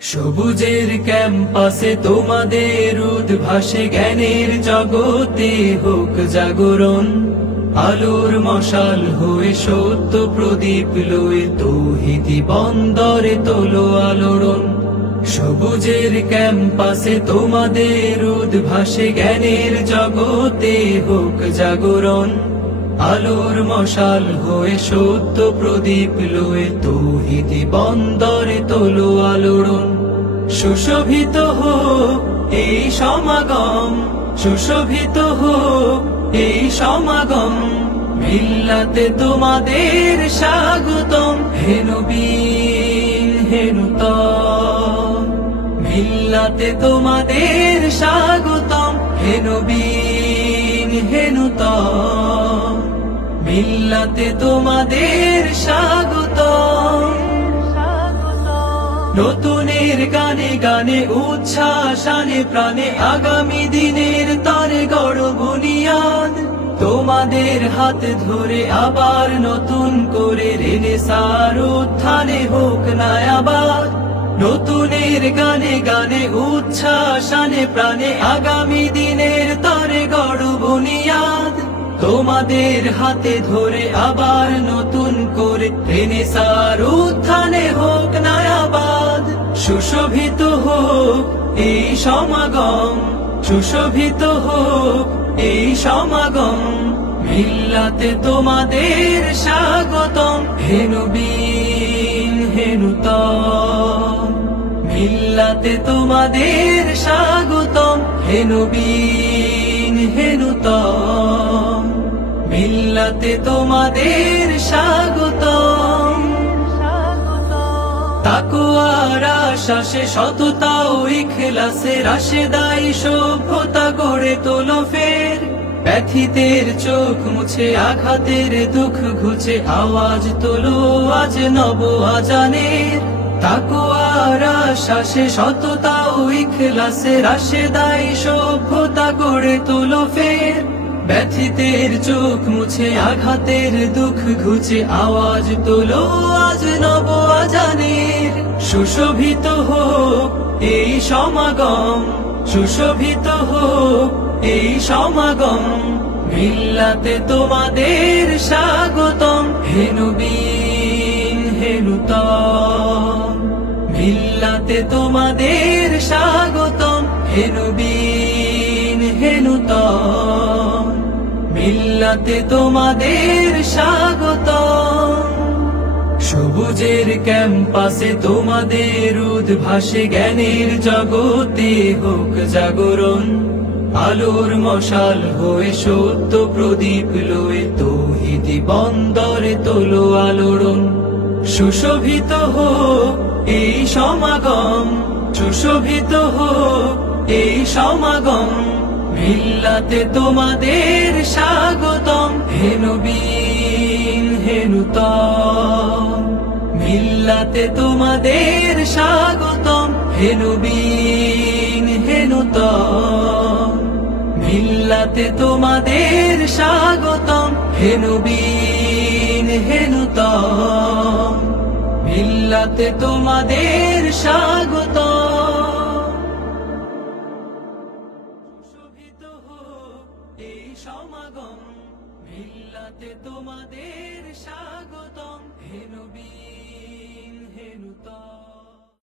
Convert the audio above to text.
সবুজের ক্যাম্পাসে তোমাদের উদ্ভাসে জ্ঞানের জগতে হোক জাগরণ। আলোর মশাল হয়ে সত্য প্রদীপ লয়ে তৌহিদি বন্দরে তোলো আলোড়ন। সবুজের ক্যাম্পাসে তোমাদের উদ্ভাসে জ্ঞানের জগতে হোক জাগরণ। আলোর মশাল হয়ে সত্য প্রদীপ লয়ে তৌহিদি বন্দরে তোলো আলোড়ন। সুশোভিত হোক এই সমাগম, সুশোভিত হোক এই সমাগম, মিল্লাতে তোমাদের স্বাগতম হেনবীন হেনুতম মিল্লাতে তোমাদের স্বাগতম হেনবীন মিল্লাতে তোমাদের স্বাগতম নতুনের গানে গানে উচ্ছ্বাসানে প্রাণে আগামী দিনের তরে গড় বুনিয়াদ। তোমাদের হাত ধরে আবার নতুন করে রেনে সার উত্থানে হোক না আবার নতুনের গানে গানে উচ্ছ্বাসানে প্রাণে আগামী দিনের তোমাদের হাতে ধরে আবার নতুন করে টেনে সার উত্থানে হোক নায়াবাদ সুশোভিত হোক এই সমাগম, সুশোভিত হোক এই সমাগম। মিল্লাতে তোমাদের স্বাগতম হেনুবীন হেনুতম মিল্লাতে তোমাদের স্বাগতম হেনুবীন মিল্লাতে তোমাদের স্বাগতম। তাকুয়ার আশ্বাসে সততা ও রাশে দায়ী সভ্যতা গড়ে তোলো ফের। ব্যথিতের চোখ মুছে, আঘাতের দুঃখ ঘুচে, আওয়াজ তোলো আজ নব আজানের। তাকুয়ার আশ্বাসে সততা ও রাশে দায়ী সভ্যতা গড়ে তোলো ফের। ব্যথিতের চোখ মুছে, আঘাতের দুঃখ ঘুচে, আওয়াজ তোলো আজ নব আজানের। সুশোভিত হোক এই সমাগম, সুশোভিত হোক এই সমাগম, মিল্লাতে তোমাদের স্বাগতম হেনুবীন হেনুতম মিল্লাতে তোমাদের স্বাগতম হেনুবীন হেনুতম মিল্লাতে তোমাদের স্বাগতম। সবুজের ক্যাম্পাসে তোমাদের উদ্ভাসে জ্ঞানের জগতে হোক জাগরণ। আলোর মশাল হয়ে সত্য প্রদীপ লয়ে তৌহিদি বন্দরে তোলো আলোড়ন। সুশোভিত হোক এই সমাগম, সুশোভিত হোক এই সমাগম। মিল্লাতে তোমাদের হেনবীন মিল্লাতে তোমাদের স্বাগতম। হেনবীন হেনুতম মিল্লাতে তোমাদের স্বাগতম। হেনবীন হেনুতম মিল্লাতে তোমাদের স্বাগতম। মিল্লাতে তোমাদের স্বাগতম। হেনবীন হেনুতম